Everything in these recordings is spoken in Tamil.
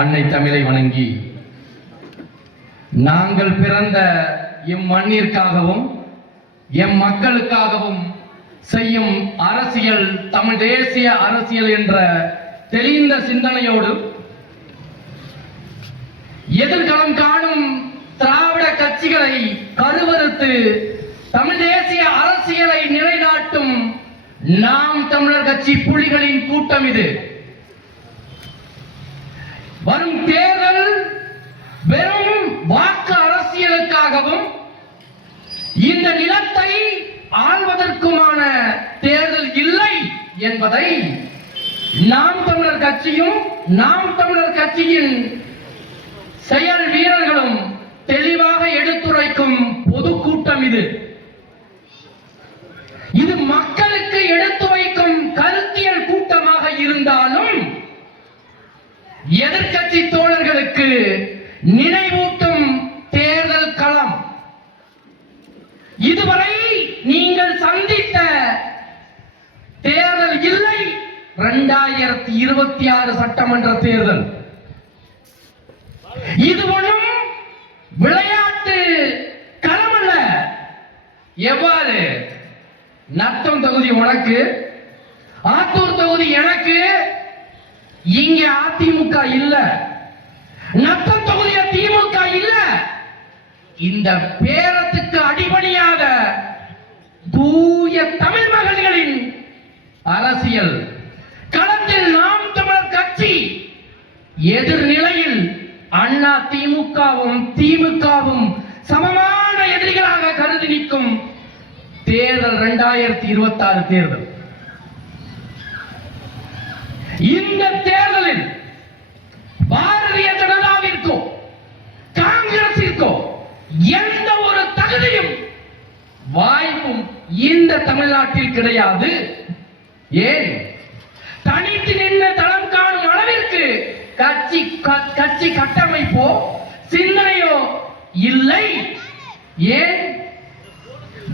அன்னை தமிழை வணங்கி நாங்கள் பிறந்த இம்மண்ணிற்காகவும் எம் மக்களுக்காகவும் செய்யும் அரசியல் தமிழ் தேசிய அரசியல் என்ற தெளிந்த சிந்தனையோடு எதிர்காலம் காணும் திராவிட கட்சிகளை கருவறுத்து தமிழ் தேசிய அரசியலை நிலைநாட்டும் நாம் தமிழர் கட்சி புலிகளின் கூட்டம் இது. வரும் தேர்தல் வெறும் வாக்கு அரசியலுக்காகவும் இந்த நிலத்தை ஆள்வதற்குமான தேர்தல் இல்லை என்பதை நாம் தமிழர் கட்சியும் நாம் தமிழர் கட்சியின் செயல் வீரர்களும் தெளிவாக எடுத்துரைக்கும் பொதுக்கூட்டம் இது. இது மக்களுக்கு எடுத்து வைக்கும் கருத்தியல் கூட்டமாக இருந்தாலும் எதிர்க்கட்சி தோழர்களுக்கு நினைவூட்டும் தேர்தல் களம். இதுவரை நீங்கள் சந்தித்த தேர்தல் இல்லை 2026 சட்டமன்ற தேர்தல். இது ஒன்றும் விளையாட்டு களம் அல்ல. எவ்வாறு நத்தம் தொகுதி உனக்கு, ஆத்தூர் தொகுதி எனக்கு, இங்கே அதிமுக இல்ல, நத்தம் தொகுதிய திமுக இல்ல, இந்த பேரத்துக்கு அடிபணியாத தூய தமிழ் மகன்களின் அரசியல் களத்தில் நாம் தமிழர் கட்சி எதிர்நிலையில் அண்ணா திமுகவும் திமுகவும் சமமான எதிரிகளாக கருதி நிற்கும் தேர்தல் 2026 தேர்தல். இந்த தேர்தலில் பாரதிய ஜனதாவிற்கோ காங்கிரசிற்கோ எந்த ஒரு தகுதியும் வாய்ப்பும் இந்த தமிழ்நாட்டில் கிடையாது. ஏன்? தனித்து நின்று தளம் காணும் அளவிற்கு கட்சி கட்டமைப்போ சிந்தனையோ இல்லை. ஏன்?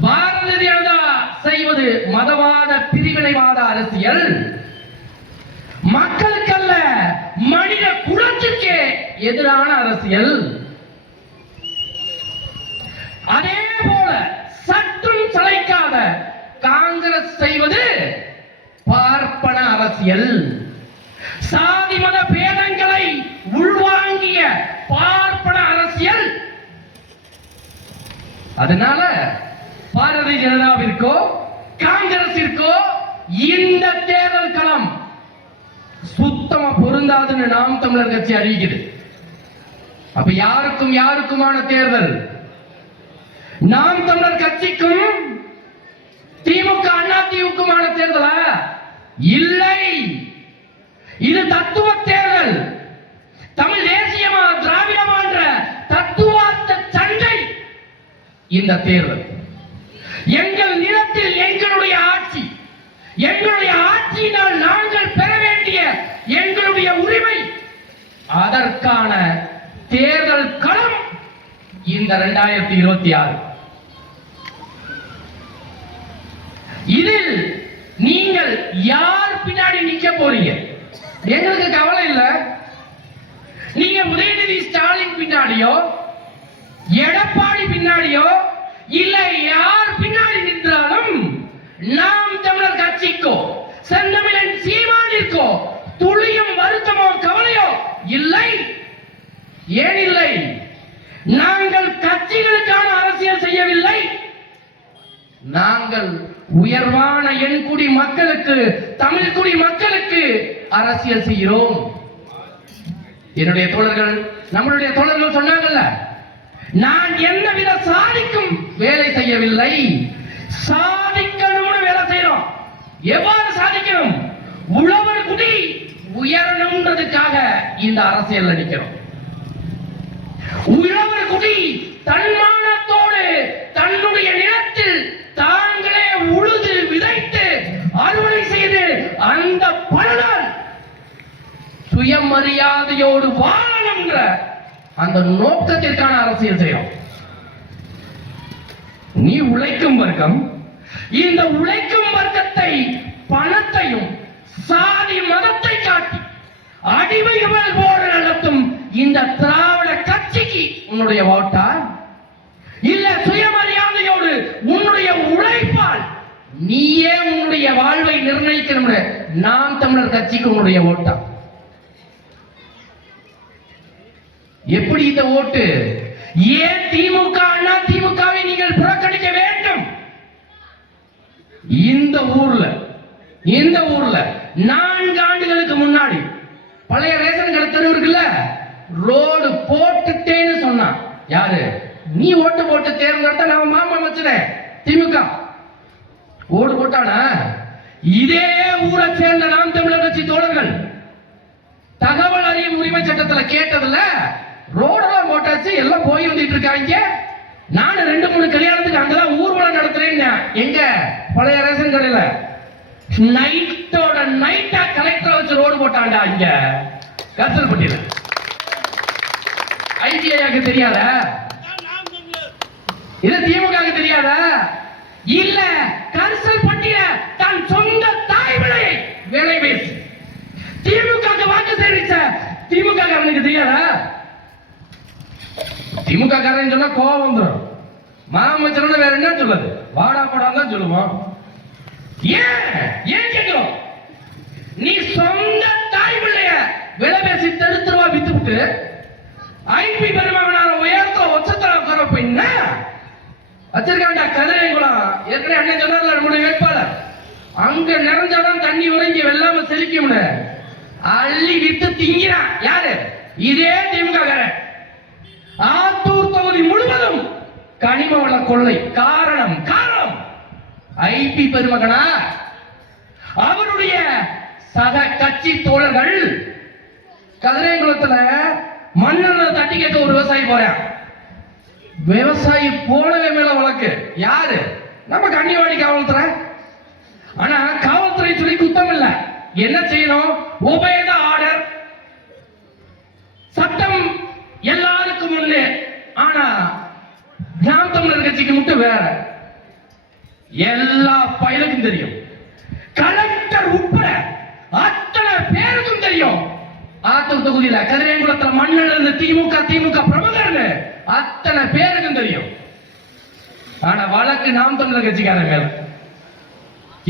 பாரதிய ஜனதா செய்வது மதவாத பிரிவினைவாத அரசியல், மக்களுக்கல்ல மனித குலத்திற்கே எதிரான அரசியல். அதே போல சற்றும் சளைக்காத காங்கிரஸ் செய்வது பார்ப்பன அரசியல், சாதி மத பேதங்களை உள்வாங்கிய பார்ப்பன அரசியல். அதனால பாரதிய ஜனதாவிற்கோ காங்கிரசிற்கோ இந்த தேர்தல் களம் சுத்தமா பொருந்தாதுன்னு நாம் தமிழர் கட்சி அறிவிக்குது. அப்ப யாருக்குமான தேர்தல்? நாம் தமிழர் கட்சிக்கும் திமுக அண்ணா திமுகமான தேர்தலா? இல்லை. இது தத்துவ தேர்தல். தமிழ் தேசியமா திராவிடமா என்ற தத்துவார்த்த சண்டை இந்த தேர்தல். எங்கள் நிலத்தில் எங்களுடைய ஆட்சி, எங்களுடைய ஆட்சியினால் நாங்கள் பெற வேண்டிய எங்களுடைய உரிமை, அதற்கான தேர்தல் களம் இந்த 2026. இதில் நீங்கள் யார் பின்னாடி நிக்க போறீங்க எங்களுக்கு கவலை இல்லை. நீங்க உதயநிதி ஸ்டாலின் பின்னாடியோ எடப்பாடி பின்னாடியோ இல்ல யார் பின்னாடி நின்றாலும் நாம் தமிழர் கட்சிக்கோ செந்தமிழன் சீமானிற்கோ துளியும் வருத்தமோ கவலையோ இல்லை. ஏன் இல்லை? நாங்கள் கட்சிகளுக்கான அரசியல் செய்யவில்லை. நாங்கள் உயர்வான எண்குடி மக்களுக்கு, தமிழ் குடி மக்களுக்கு அரசியல் செய்கிறோம். என்னுடைய தோழர்கள், நம்மளுடைய தோழர்கள் சொன்னாங்கல்ல, நான் எந்தவித சாதிக்கும் வேலை செய்யவில்லை, சாதிக்கணும்னு வேலை செய்யறோம். எவ்வாறு சாதிக்கணும்? உழவர் குடி உயரணும்ன்றதுக்காக இந்த அரசியல் நிற்கிறோம். உழவர் குடி தன்மானத்தோடு தன்னுடைய நிலத்தில் தாங்களே உழுது விதைத்து அறுவடை செய்து அந்த பலனால் சுயமரியாதையோடு வாழணும்ன்ற அந்த நோக்கத்திற்கான அரசியல் செய்யறோம். நீ உழைக்கும் வர்க்கம், இந்த உழைக்கும் வர்க்கத்தை பணத்தையும் சாதி மதத்தை காட்டி அடிமைகள் போல நடத்தும் இந்த திராவிட கட்சிக்கு உன்னுடைய ஓட்டா, இல்ல சுயமரியாதையோடு உன்னுடைய உழைப்பால் நீயே உன்னுடைய வாழ்வை நிர்ணயிக்கணும் நாம் தமிழர் கட்சிக்கு உன்னுடைய ஓட்டா? எப்படி இந்த ஓட்டு? ஏன் திமுக அண்ணா திமுகவை நீங்கள் புறக்கணிக்க வேண்டும்? இந்த ஊர்ல 4 ஆண்டுகளுக்கு முன்னாடி பழைய ரேஷன் கடை தெரு இருக்குல்ல, ரோடு போட்டுட்டேன்னு சொன்னான். யாரு? நீ ஓட்டு போட்டு தேர்ந்தெடுத்த நான் மாமா மச்சனே திமுக ஓடு போட்டானா? இதே ஊரை சேர்ந்த நாம் தமிழர் கட்சி தோழர்கள் தகவல் அறியும் உரிமை சட்டத்துல கேட்டதுல ரோடெல்லாம் போட்டாச்சு, எல்லாம் போய் வந்துட்டு இருக்காங்க. நான் 2-3 கல்யாணத்துக்கு அங்கதான் ஊர்வலம் நடத்துறேன். எங்க? பழைய ரேஷன் கடையில நைட்டோட நைட்டா கலெக்டர் வச்சு ரோடு போட்டாண்டா இங்க கரிசல்பட்டியில. ஐடிஐக்கு தெரியாத? இது திமுக தெரியாத? இல்ல கரிசல்பட்டியில தன் சொந்த தாய் விலையை வேலை பேசி திமுக வாக்கு தெரிவிச்ச திமுக காரனுக்கு தெரியாதா? திமுக காரன் சொன்னா கோபம் வந்துடும். மாமச்சரோட வேற என்ன சொல்லுது? வாடா போடா தான் சொல்லுவோம். ஏன் கேட்கிறோம்? நீ சொந்த தாய் பிள்ளைய விலை பேசி தெருத்துருவா வித்துவிட்டு ஐபி பெருமகனான உயரத்துல உச்சத்துல உட்கார போயின்னா வச்சிருக்காண்டா கதிரையங்குளம். ஏற்கனவே அண்ணன் சொன்னார்ல நம்முடைய வேட்பாளர், அங்க நிறைஞ்சாதான் தண்ணி உறைஞ்சி வெள்ளாம செழிக்கும்னு அள்ளி வித்து திங்கிறான். யாரு? இதே திமுக காரன். ஆத்தூர் தொகுதி முழுவதும் கனிம வள கொள்ளை. காரணம் ஐபி பெருமகனா அவருடைய சக கட்சி தோழர்கள் கதிரையங்குளத்துல மண்ணெண்ண தட்டி கேட்க ஒரு விவசாயி போறான். விவசாயி போனவே மேல வழக்கு. யாரு? நம்ம கன்னிவாடி காவல்துறை. ஆனா காவல்துறை சொல்லி குத்தம் இல்ல. என்ன செய்யணும்? உபேத ஆர்டர், சட்டம் எல்லாருக்கும் முன்னே. ஆனா நாம் தமிழர் கட்சிக்கு மட்டும் வேற. எல்லா பயலுக்கும் தெரியும், கலெக்டர் உட்பட அத்தனை பேருக்கும் தெரியும். ஆத்தூர் தொகுதியில கதிரையங்குளத்துல மண்ணெண்ண திமுக பிரமுகர்னு அத்தனை பேருக்கும் தெரியும். ஆனா வழக்கு நாம் தமிழர் கட்சிக்காரங்க மேல.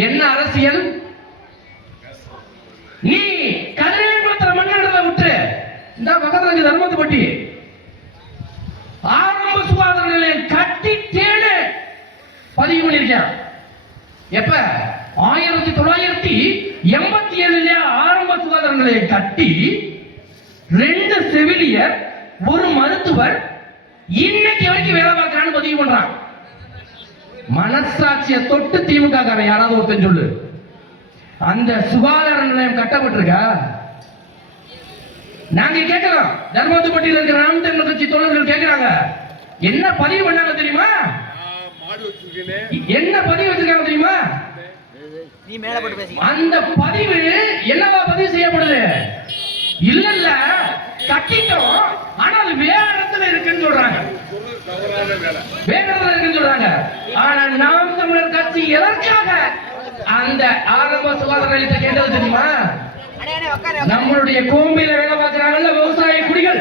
என்ன அரசியல்? நீ கதிரையங்குளத்துல மண்ணெண்ண விட்டு இந்த பக்கத்துல தர்மத்துப்பட்டி ஆரம்ப சுகாதார நிலையம் கட்டி தேடு பதிவு பண்ணிருக்கான். எப்ப? 1987 ஆரம்ப சுகாதார நிலையம் கட்டி 2 செவிலியர் 1 மருத்துவர் இன்னைக்கு வரைக்கும் வேலை பார்க்கிறான்னு பதிவு பண்றான். மனசாட்சியை தொட்டு திமுக காரன் யாராவது ஒருத்தன் சொல்லு, அந்த சுகாதார நிலையம் கட்டப்பட்டிருக்கா? நாங்க கேட்கிறோம். தர்மத்துப்பட்டியில் இருக்கிற நாம் தமிழர் கட்சி தோழர்கள் கேட்கிறாங்க, என்ன பதிவு பண்ணாங்க தெரியுமா? என்ன பதிவு வச்சிருக்காங்க தெரியுமா? அந்த பதிவு என்னவா பதிவு செய்யப்படுது? இல்ல கட்டிட்டோம், ஆனால் வேற இடத்துல இருக்குன்னு சொல்றாங்க. வேற இடத்துல இருக்குன்னு சொல்றாங்க. ஆனா நாம் தமிழர் கட்சி எதற்காக அந்த ஆரம்ப சுகாதார நிலையத்தை கேட்டது தெரியுமா? நம்மளுடைய கோம்பில வேலை பார்க்கிறாங்கல்ல விவசாய குடிகள்,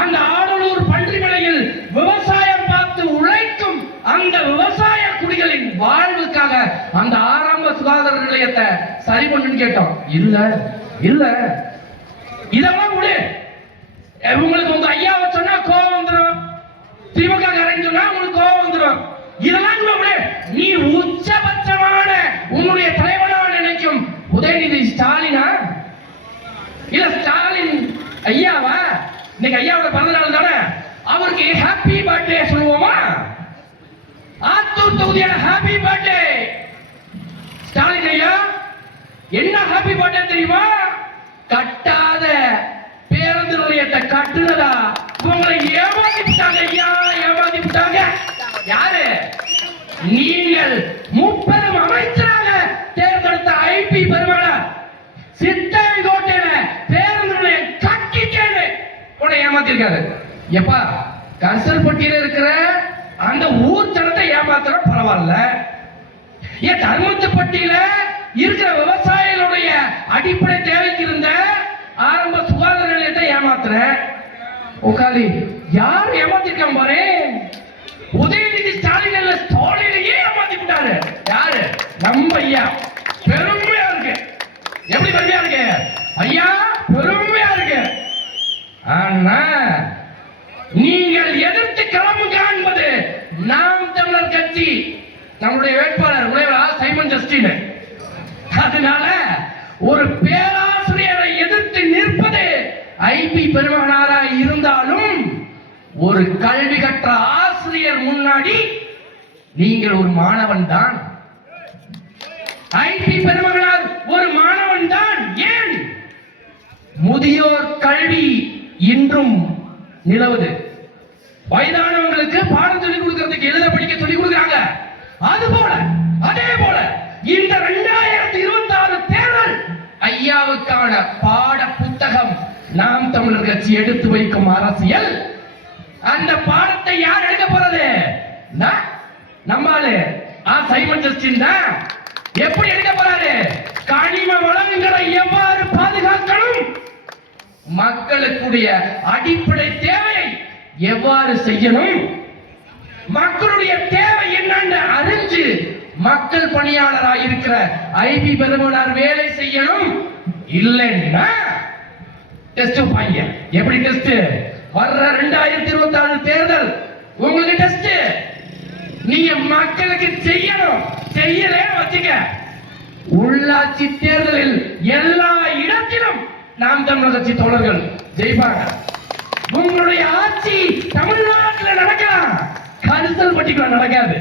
அந்த ஆடலூர் பன்றிமலையில் விவசாயம் பார்த்து உழைக்கும் அந்த விவசாய குடிகளின் வாழ்வுக்காக அந்த ஆரம்ப சுகாதார நிலையத்தை சரி பண்ணுன்னு கேட்டோம். இல்ல இதெல்லாம் விடு. உங்களுக்கு உங்க ஐயாவை சொன்னா கோபம் வந்துடும், திமுக காரன் சொன்னா உங்களுக்கு கோபம் வந்துடும். இதெல்லாம் விடு. நீ உச்சபட்சமான உன்னுடைய தலைவனா நினைக்கும் உதயநிதி ஸ்டாலினா இல்ல ஸ்டாலின் ஐயாவா? இன்னைக்கு ஐயாவோட பிறந்த நாள் தானே, அவருக்கு ஹாப்பி பர்த்டே சொல்லுவோமா? ஆத்தூர் தொகுதியான ஹாப்பி பர்த்டே ஸ்டாலின் ஐயா. என்ன ஹாப்பி பர்த்டே தெரியுமா? கட்டாத பேருந்து நிலையத்தை கட்டுனதா உங்களை ஏமாத்திட்டாங்க ஐயா, ஏமாத்திட்டாங்க. யாரு? நீங்கள் 30 அமைச்சராக தேர்ந்தெடுத்த ஐபி பெருமகன் சித்தாய் கோட்டையில பேருந்து நிலையம் கட்டிட்டேன்னு உன்னை ஏமாத்திருக்காரு. எப்பா கரிசல்பட்டியில இருக்கிற அந்த ஊர் ஜனத்தை ஏமாத்துற பரவாயில்ல, ஏன் தர்மத்துப்பட்டியில இருக்கிற விவசாயிகளுடைய அடிப்படை தேவைக்கு இருந்த ஆரம்ப சுகாதார நிலையத்தை ஏமாத்த ஏமாத்துறேன். உட்காந்து யார் ஏமாத்திருக்காங்க பாரு. உதயநிதி ஸ்டாலின் ஸ்டாலினையே ஏமாத்தி விட்டாரு. யாரு? நம்ம ஐயா. பெருமையா இருக்கு. எப்படி பெருமையா இருக்கு ஐயா? பெருமையா இருக்கு. ஆனா நீங்கள் எதிர்த்து கிளம்புங்க என்பது நாம் தமிழர் கட்சி நம்முடைய வேட்பாளர் முனைவர் சைமன் ஜஸ்டின். அதனால ஒரு பேராசிரியரை எதிர்த்து நிற்பது ஐபி பெருமகனாரா இருந்தாலும் ஒரு கல்வி கற்ற ஆசிரியர் முன்னாடி நீங்கள் ஒரு மாணவன் தான். ஐபி பெருமகனார் ஒரு மாணவன் தான். ஏன்? முதியோர் கல்வி இன்றும் நிலவுது. வயதானவங்களுக்கு பாடம் சொல்லிக் கொடுக்கிறதுக்கு எழுத படிக்க சொல்லிக் கொடுக்கிறாங்க. அதே போல இந்த 2026 தேர்தல் ஐயாவுக்கான பாட புத்தகம் நாம் தமிழர் கட்சி எடுத்து வைக்கும் அரசியல். அந்த பாடத்தை யார் எடுக்க போறது? நம்மால சைமன் ஜஸ்டின் தான். எப்படி எடுக்க போறாரு? கனிம வளங்களை எவ்வாறு பாதுகாக்கணும், மக்களுடைய அடிப்படை தேவையை எவ்வாறு செய்யணும், மக்களுடைய தேவை என்னன்னு அறிஞ்சு மக்கள் பணியாளராக இருக்கிற ஐபி பெருமகனார் வேலை செய்யணும். இல்லைன்னா டெஸ்ட் வைங்க. எப்படி டெஸ்ட்? வர்ற 2026 தேர்தல் உங்களுக்கு டெஸ்ட். நீங்க மக்களுக்கு செய்யணும். செய்யலே வச்சுக்க. உள்ளாட்சி தேர்தலில் எல்லா இடத்திலும் நாம் தமிழர் கட்சி தோழர்கள் ஜெயிப்பாங்க. உங்களுடைய ஆட்சி தமிழ்நாட்டில் நடக்கலாம், கரிசல்பட்டிக்குள்ள நடக்காது.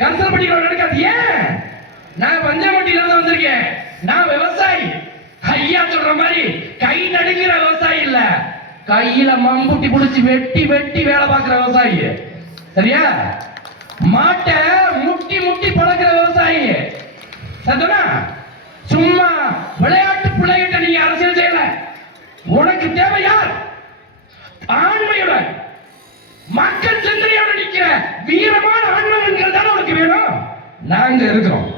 கரிசல்பட்டிக்குள்ள நடக்காது. ஏன்? நான் பஞ்சமட்டியில இருந்து வந்திருக்கேன். நான் விவசாயி. ஐயா சொல்ற மாதிரி கை நடுங்கிற விவசாயி இல்ல, கையில மம்புட்டி புடிச்சு வெட்டி வெட்டி வேலை பார்க்கிற விவசாயி. சரியா? மாட்டை முட்டி முட்டி பழக்கிற விவசாயி. சத்தமா சும்மா விளையாட்டு பிள்ளைகிட்ட நீங்க அரசியல் செய்யல. உனக்கு தேவை யார்? ஆண்மையுடன் மக்கள் சிந்தனையோட நிக்கிற வீரமான ஆண்மகன்கள் தான் உனக்கு வேணும். நாங்க இருக்கிறோம்.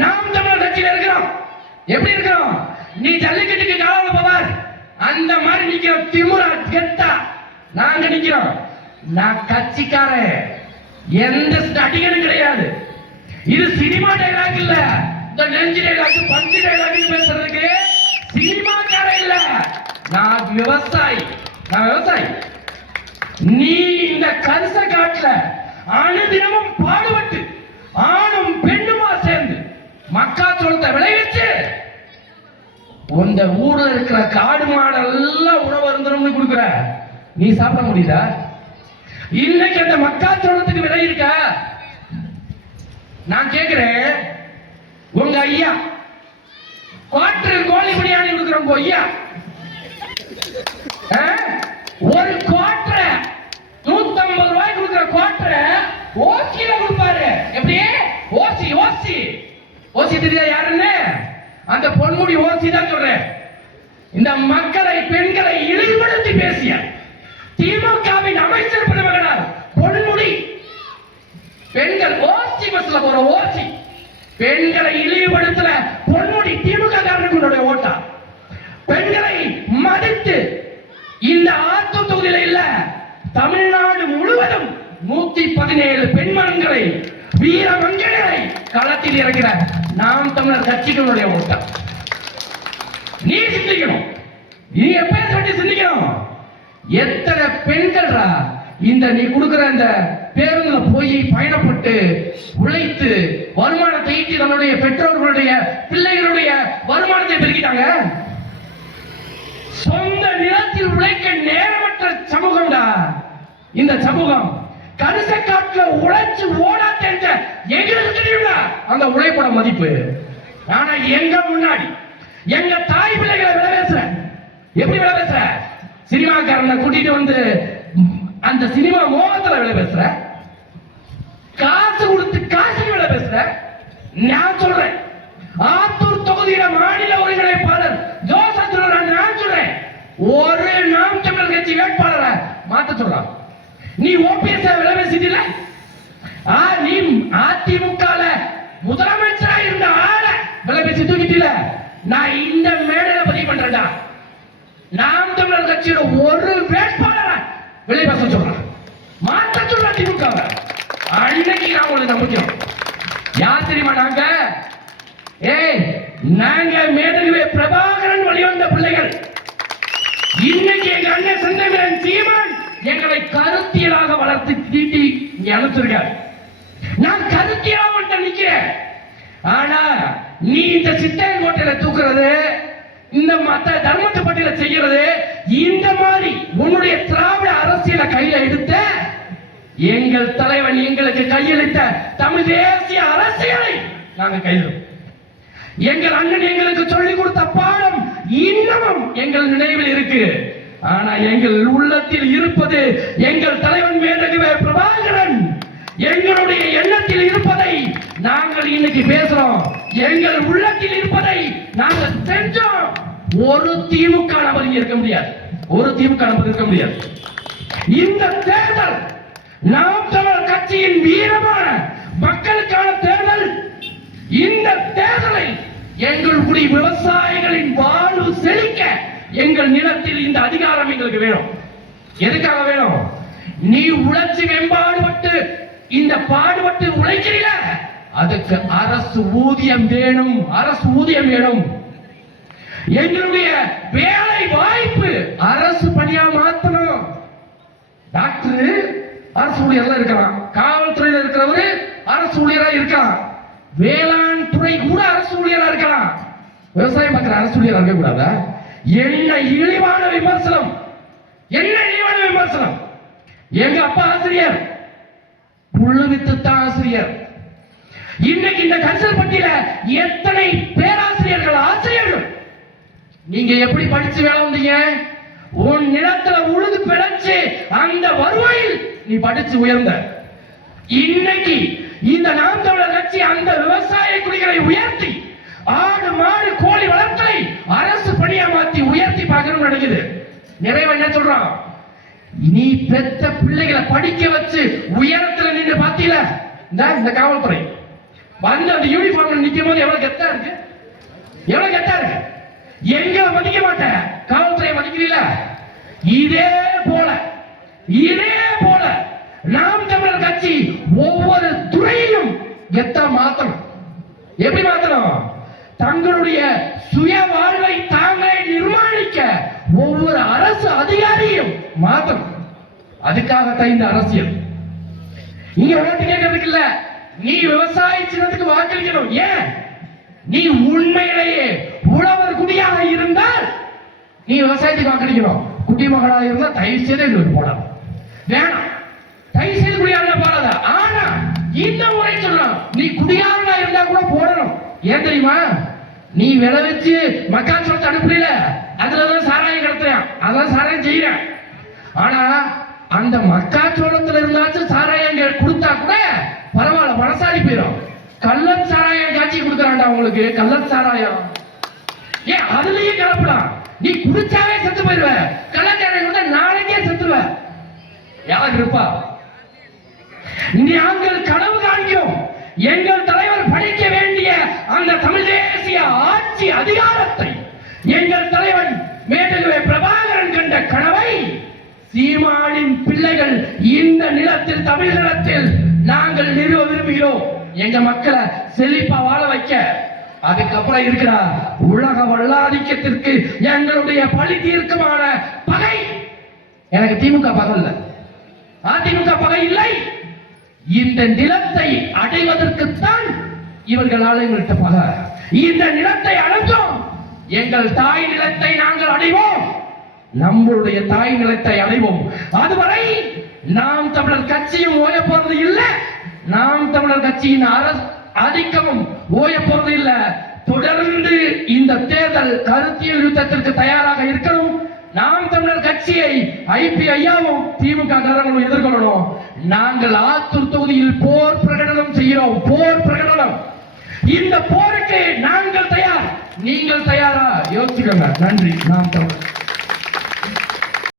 நாம் தமிழர் கட்சியில இருக்கிறோம். எப்படி இருக்கிறோம்? நீ ஜல்லிக்கட்டுக்கு காலால போவார் அந்த மாதிரி நிக்கிற திமுறா கெத்தா நாங்க நிக்கிறோம். நான் கட்சிக்காரன், எந்த ஸ்டாட்டிங்கனும் கிடையாது. இது சினிமா டைலாக் இல்ல, இந்த நெஞ்சு டைலாக் பஞ்சு டைலாக் பேசுறதுக்கு சினிமாக்காரன் இல்ல. நான் விவசாயி. நீ இந்த கரிச காட்டுல அனுதினமும் பாடுபட்டு ஆணும் பெண்ணுமா சேர்ந்து மக்காச்சோளத்தை விளைவிச்சு உந்த ஊர்ல இருக்கிற காடு மாடெல்லாம் உணவு இருந்தணும்னு கொடுக்குற. நீ சாப்பிட முடியுதா? இன்னைக்கு அந்த மக்காச்சோளத்துக்கு விலை இருக்கா? நான் கேட்கிறேன். உங்க ஐயா குவார்டர் கோழி பிரியாணி கொடுக்குறோம் ஐயா. ஒரு குவார்டர் 150 ரூபாய் கொடுக்குற குவார்டர் ஓசியில கொடுப்பாரு. எப்படி? ஓசி தெரியுதா யாருன்னு? அந்த பொன்முடி ஓசி தான் சொல்றேன். இந்த மக்களை பெண்களை இழிவுபடுத்தி பேசிய திமுகவின் அமைச்சர் பெருமகனார் பொன்முடி பெண்கள் ஓசி பஸ்ல போற ஓசி பெண்களை இழிவுபடுத்தல பொன்முடி திமுக காரனுடைய ஓட்டா. பெண்களை மதித்து இந்த ஆத்தூர் தொகுதியில இல்ல, தமிழ்நாடு முழுவதும் 117 பெண்மணங்களை வீர மங்கைகளை களத்தில் இறக்கிற நாம் தமிழர் கட்சிகளுடைய ஓட்டம். நீ சிந்திக்கணும். நீ எப்ப சிந்திக்கணும். எத்தனை பெண்கள் இந்த நீ கொடுக்கிற இந்த பேருந்துல போய் பயணப்பட்டு உழைத்து வருமானத்தை ஈட்டி நம்மளுடைய பெற்றோர்களுடைய பிள்ளைகளுடைய வருமானத்தை பெருக்கிட்டாங்க. சொந்த நிலத்தில் உழைக்க நேரமற்ற சமூகம்டா இந்த சமூகம். கரிச காட்டுல உழைச்சு ஓடா தெரிஞ்ச எங்களுக்கு தெரியும்டா அந்த உழைப்போட மதிப்பு. ஆனா எங்க முன்னாடி எங்க தாய் பிள்ளைகளை விட பேசுற. எப்படி விட பேசுற? சினிமாக்காரனை கூட்டிட்டு வந்து அந்த சினிமா மோகத்துல விட பேசுற. காசு கொடுத்து காசு விட பேசுற. நான் சொல்றேன், ஆத்தூர் தொகுதியில மாநில ஒருங்கிணைப்பாளர் ஜோசப் சொல்றான். நான் சொல்றேன், ஒரு நாம் தமிழர் கட்சி வேட்பாளரை மாத்த சொல்றான். நீ ஓபிஎஸ் விலை பேசிட்டீல, நீ அதிமுக முதலமைச்சரா இருந்த ஆளை விலை பேசி தூக்கிட்டீல. நான் இந்த மேடையில பதிவு பண்றேன்டா. நாம் தமிழர் கட்சியோட ஒரு வேட்பாளரை வெளியே பேச சொல்றான், மாற்ற சொல்ற திமுக. அன்னைக்கு நான் உங்களுக்கு நம்பிக்கிறோம். யார் தெரியுமா நாங்க? நாங்க மேதகுவே பிரபாகரன் வழிவந்த பிள்ளைகள். இன்னைக்கு எங்க அண்ணன் செந்தமிழன் சீமான் எங்களை கருத்தியலாக வளர்த்து தீட்டி இங்க அனுப்பிச்சிருக்காரு. நான் கருத்தியலாக நிக்கிறேன். ஆனா நீ இந்த சித்தன் கோட்டையில தூக்குறது, இந்த மத்த தர்மத்தை பட்டியல செய்யறது, இந்த மாதிரி உன்னுடைய திராவிட அரசியலை கையில எடுத்த எங்கள் தலைவன் எங்களுக்கு கையளித்த தமிழ் தேசிய அரசியலை நாங்க கையிலும். எங்கள் அண்ணன் எங்களுக்கு சொல்லிக் கொடுத்த பாடம் இன்னமும் எங்கள் நினைவில் இருக்கு. ஆனா எங்கள் உள்ளத்தில் இருப்பது எங்கள் தலைவன் மேதகுவே பிரபாகரன். எங்களுடைய எண்ணத்தில் இருப்பதை நாங்கள் இன்னைக்கு பேசுறோம். எங்கள் உள்ளத்தில் இருப்பதை நாங்கள் செஞ்சோம். ஒரு திமுக நபர் இருக்க முடியாது, ஒரு திமுக நபர் இருக்க முடியாது. இந்த தேர்தல் நாம் தமிழர் கட்சியின் வீரமான மக்களுக்கான தேர்தல். இந்த தேர்தலை எங்களுடைய விவசாயிகளின் வாழ்வு செழிக்க எங்கள் நிலத்தில் இந்த அதிகாரம் எங்களுக்கு வேணும். எதுக்காக வேணும்? நீ உழைச்சி வெம்பாடுபட்டு இந்த பாடுபட்டு உழைக்கிறீல, அதுக்கு அரசு ஊதியம் வேணும், அரசு ஊதியம் வேணும். எங்களுடைய வேலை வாய்ப்பு அரசு பணியா மாத்தணும். டாக்டர் அரசு ஊழியர்ல இருக்கலாம், காவல்துறையில இருக்கிறவரு அரசு ஊழியரா இருக்கலாம், வேளாண் துறை கூட அரசு ஊழியரா இருக்கலாம். விவசாயம் பார்க்கிற அரசு ஊழியரா இருக்க கூடாதா? என்ன இழிவான விமர்சனம், என்ன இழிவான விமர்சனம். எங்க அப்பா ஆசிரியர், புள்ளுவித்து தான் ஆசிரியர். இன்னைக்கு இந்த கரிசல் பட்டியல எத்தனை பேராசிரியர்கள், ஆசிரியர்கள். நீங்க எப்படி படிச்சு வேலை வந்தீங்க? உன் நிலத்துல உழுது பிழைச்சு அந்த வருவாயில் நீ படிச்சு உயர்ந்த. இன்னைக்கு இந்த நாம் தமிழர் கட்சி அந்த விவசாய குடிகளை உயர்த்தி ஆடு மாடு கோழி வளர்த்தலை அரசு பணியா மாத்தி உயர்த்தி பார்க்கணும்னு நினைக்குது. நிறைய என்ன சொல்றான்? நீ பெத்த பிள்ளைகளை படிக்க வச்சு உயரத்துல நின்று பாத்தீல, இந்த காவல்துறை வந்து அந்த யூனிஃபார்ம்ல நிக்கும் போது எவ்வளவு கெத்தா இருக்கு, எவ்வளவு கெத்தா இருக்கு. எங்களை மதிக்க மாட்டேன், காவல்துறையை மதிக்கிறீல. இதே போல நாம் தமிழர் கட்சி ஒவ்வொரு துறையையும் கெத்தா மாத்தணும். எப்படி மாத்தணும்? தங்களுடைய சுய வாழ்வை தாங்களே நிர்மாணிக்க ஒவ்வொரு அரசு அதிகாரியும் மாத்தணும். அதுக்காகத்தான் இந்த அரசியல். இங்க ஓட்டு கேட்கறதுக்கு இல்ல, நீ விவசாய சின்னத்துக்கு வாக்களிக்கணும். ஏன்? நீ உண்மையிலேயே உழவர் குடியாக இருந்தால் நீ விவசாயத்துக்கு வாக்களிக்கணும். குடிமகனாக இருந்தால் தயவு செய்து போடாது, வேணாம், தயவு செய்து குடியாரா போடாத. ஆனா இந்த முறை சொல்றான், நீ குடியாரனா இருந்தா கூட போடணும். ஏன் தெரியுமா? நீ விளை வச்சு மக்காச்சோளத்தை அனுப்புறீல, அதுலதான் சாராயம் கடத்துறான், அதான் சாராயம் செய்யறேன். ஆனா அந்த மக்காச்சோளத்துல இருந்தாச்சும் சாராயம் கொடுத்தா கூட பரவாயில்ல, மனசாரி போயிடும். கள்ளன் சாராயம் காட்சி கொடுக்குறான்டா உங்களுக்கு, கள்ளன் சாராயம். ஏன் அதுலயே கலப்பலாம். நீ குடிச்சாவே செத்து போயிருவ, கள்ளச்சாராயம் நாளைக்கே செத்துருவ. யார் இருப்பா? நாங்கள் கனவு காண்கிறோம். எங்கள் தலைவர் படிக்க வேண்டிய அந்த தமிழ் தேசிய ஆட்சி அதிகாரத்தை எங்கள் தலைவன் மேதகுவே பிரபாகரன் கண்ட கனவை சீமானின் பிள்ளைகள் இந்த நிலத்தில், தமிழ் நிலத்தில் நாங்கள் நிறுவ விரும்புகிறோம். எங்க மக்களை செழிப்பா வாழ வைக்க. அதுக்கப்புறம் இருக்கிற உலக வல்லாதிக்கத்திற்கு எங்களுடைய பழி தீர்க்கமான பகை. எனக்கு திமுக பகை இல்லை, அதிமுக பகை இல்லை. இந்த நிலத்தை அடைவதற்குத்தான் இவர்களால் எங்கள்கிட்ட பகை. இந்த நிலத்தை அடைஞ்சோம், எங்கள் தாய் நிலத்தை நாங்கள் அடைவோம், நம்மளுடைய தாய் நிலத்தை அடைவோம். அதுவரை நாம் தமிழர் கட்சியும் ஓய போறது இல்லை, நாம் தமிழர் கட்சியின் ஆதிக்கமும் ஓய போறது இல்லை. தொடர்ந்து இந்த தேர்தல் கருத்தியல் யுத்தத்திற்கு தயாராக இருக்கணும். நாம் தமிழர் கட்சியை ஐபி ஐயாவும் திமுக காரங்களும் எதிர்கொள்ளணும். நாங்கள் ஆத்தூர் தொகுதியில் போர் பிரகடனம் செய்கிறோம், போர் பிரகடனம். இந்த போருக்கு நாங்கள் தயார், நீங்கள் தயாரா? யோசிச்சுக்கோங்க. நன்றி. நாம் தமிழர்.